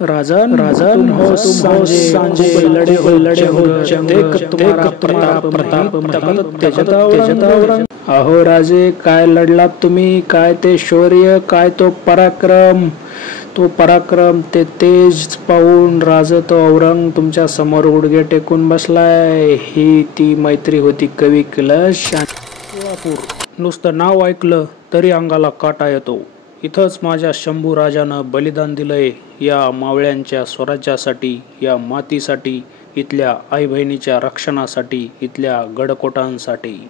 राजन राजन हो सांजे लड़े हो जंग देख तुम्हारा प्रताप प्रताप तखत तेजतावरंग। अहो राजे, काय लढलात तुम्ही, काय ते शौर्य, काय तो पराक्रम, ते तेज पाहून राज तो औरंग तुमच्या समोर गुडघे टेकून बसलाय। ही ती मैत्री होती कवी कलश आणि नुसतं नाव ऐकलं तरी अंगाला काटा येतो। इथंच माझ्या शंभू राजानं बलिदान दिलंय या मावळ्यांच्या स्वराज्यासाठी, या मातीसाठी, इथल्या आई बहिणीच्या रक्षणासाठी, इथल्या गडकोटांसाठी।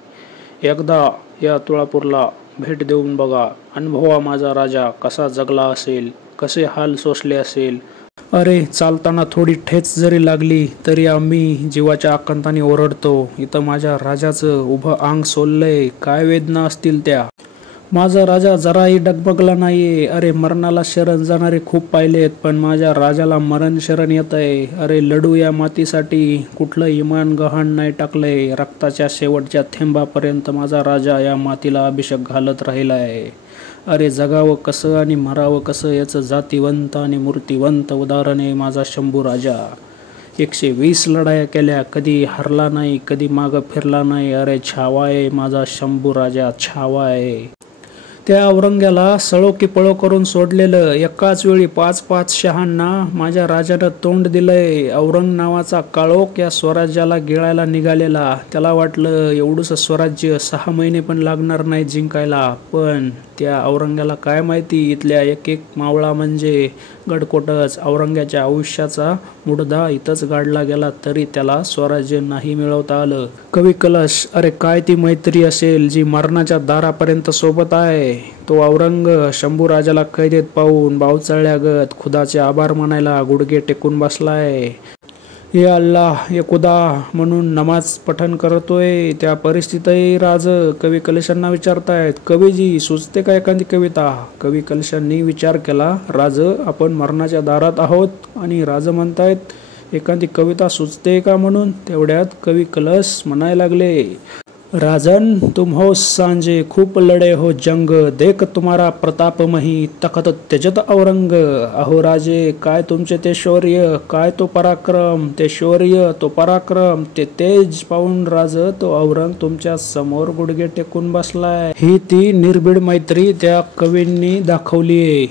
एकदा या तुळापूरला भेट देऊन बघा, अनुभवा माझा राजा कसा जगला असेल, कसे हाल सोसले असेल। अरे चालताना थोडी ठेच जरी लागली तरी आम्ही जीवाच्या आकांताने ओरडतो। इथं माझ्या राजाचं उभं अंग सोललंय, काय वेदना असतील त्या। माझा राजा जराही डगमगला नाहीये। अरे मरणाला शरण जाणारे खूप पाहिलेत, पण माझ्या राजाला मरण शरण येत आहे। अरे लढू या मातीसाठी, कुठलं इमान गहाण नाही टाकलंय। रक्ताच्या शेवटच्या थेंबापर्यंत माझा राजा या मातीला अभिषेक घालत राहिलाय। अरे जगावं कसं आणि मरावं कसं याचं जातीवंत आणि मूर्तिवंत उदाहरण आहे माझा शंभू राजा। 120 लढाया केल्या, कधी हरला नाही, कधी मागं फिरला नाही। अरे छावा आहे माझा शंभू राजा, छावा आहे। त्या औरंग्याला सळो की पळो करून सोडलेलं, एकाच वेळी 5-5 शहांना माझ्या राजानं तोंड दिलंय। औरंग नावाचा काळोख या स्वराज्याला गिळायला निघालेला, त्याला वाटलं एवढंसं स्वराज्य 6 महिने पण लागणार नाही जिंकायला। पण त्या औरंग्याला काय माहिती, इथल्या एक मावळा म्हणजे गडकोटच। औरंग्याच्या आयुष्याचा मुडदा इथंच गाडला गेला तरी त्याला स्वराज्य नाही मिळवता आलं। कवी कलश, अरे काय ती मैत्री असेल जी मरणाच्या दारापर्यंत सोबत आहे। तो औरंग शंभू राजाला कैदेत पाहून बावचळल्यागत खुदाचे आभार मानायला गुडघे टेकून बसलाय। या अल्लाह या खुदा म्हणून नमाज पठण करतोय। त्या परिस्थितीतही राज कवी कलशांना विचारतायत, कवीजी सुचते का एखादी कविता। कवी कलशांनी विचार केला, राज आपण मरणाच्या दारात आहोत आणि राज म्हणतायत एखादी कविता सुचते का म्हणून। तेवढ्यात कवी कलश म्हणायला लागले, राजन तुम हो सांजे खूप लढे हो जंग देख तुम्हारा प्रताप मही तखत तेजत औरंग। अहो राजे, काय तुमचे ते शौर्य, काय तो पराक्रम, ते शौर्य तो पराक्रम ते तेज पाहून राज तो औरंग तुमच्या समोर गुडघे टेकून बसलाय। ही ती निर्भीड मैत्री त्या कवींनी दाखवलीये।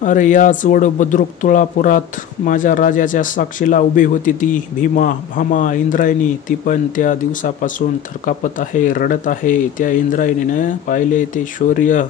अरे याच वडू बुद्रुक तुळापुरात माझ्या राजाच्या साक्षीला उभी होती ती भीमा, भामा, इंद्रायणी। ती पण त्या दिवसापासून थरकापत आहे, रडत आहे। त्या इंद्रायणीनं पाहिले ते शौर्य,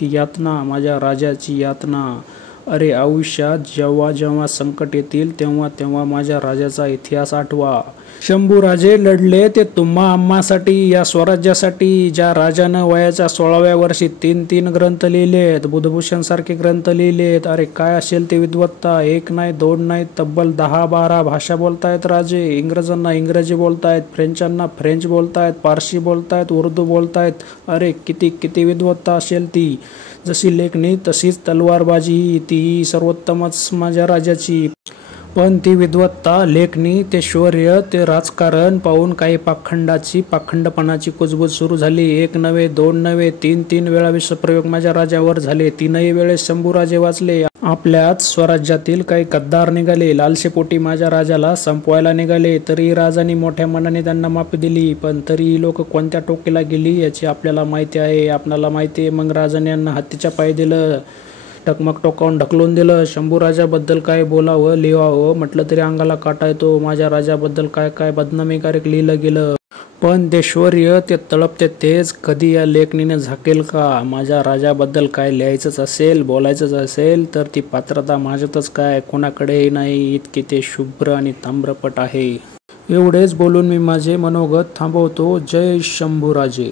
ती यातना, माझ्या राजाची यातना। अरे आयुष्यात जेव्हा जेव्हा संकट येतील तेव्हा तेव्हा माझ्या राजाचा इतिहास आठवा। शंभू राजे लढले ते तुम्हा आम्हासाठी, या स्वराज्यासाठी। ज्या राजानं वयाच्या 16व्या वर्षी 3 ग्रंथ लिहिलेत, बुधभूषण सारखे ग्रंथ लिहिलेत। अरे काय असेल ते विद्वत्ता, 1 नाही 2 नाही तब्बल 10-12 भाषा बोलतायत राजे। इंग्रजांना इंग्रजी बोलतायत, फ्रेंचांना फ्रेंच बोलतायत, पारशी बोलतायत, उर्दू बोलतायत। अरे किती विद्वत्ता असेल ती। जशी लेखणी तशीच तलवारबाजी, ती सर्वोत्तमच माझ्या राजाची। पण ती विद्वत्ता, लेखणी, ते शौर्य, ते राजकारण पाहून काही पाखंडपणाची कुजबूज सुरू झाली। 1 नव्हे 2 नव्हे 3 वेळा विषप्रयोग माझ्या राजावर झाले। 3ही वेळेस शंभूराजे वाचले। आपल्याच स्वराज्यातील काही गद्दार निघाले, लालशेपोटी माझ्या राजाला संपवायला निघाले। तरी राजाने मोठ्या मनाने त्यांना माफी दिली, पण तरी लोक कोणत्या टोकीला गेली याची आपल्याला माहिती आहे, आपल्याला माहिती आहे। मग राजाने यांना हत्तीच्या पायी दिलं, टकमक टोकावून ढकलून दिलं। शंभू राजाबद्दल काय बोलावं लिहावं म्हटलं तरी अंगाला काटा येतो। माझ्या राजाबद्दल काय बदनामीकारक लिहिलं गेलं, पण ते शौर्य, ते तळपते तेज कधी या लेखणीने झाकेल का। माझ्या राजाबद्दल काय लिहायचंच असेल, बोलायचंच असेल तर ती पात्रता माझ्यातच काय, कोणाकडेही नाही, इतके ते शुभ्र आणि ताम्रपट आहे। एवढेच बोलून मी माझे मनोगत थांबवतो। जय शंभूराजे।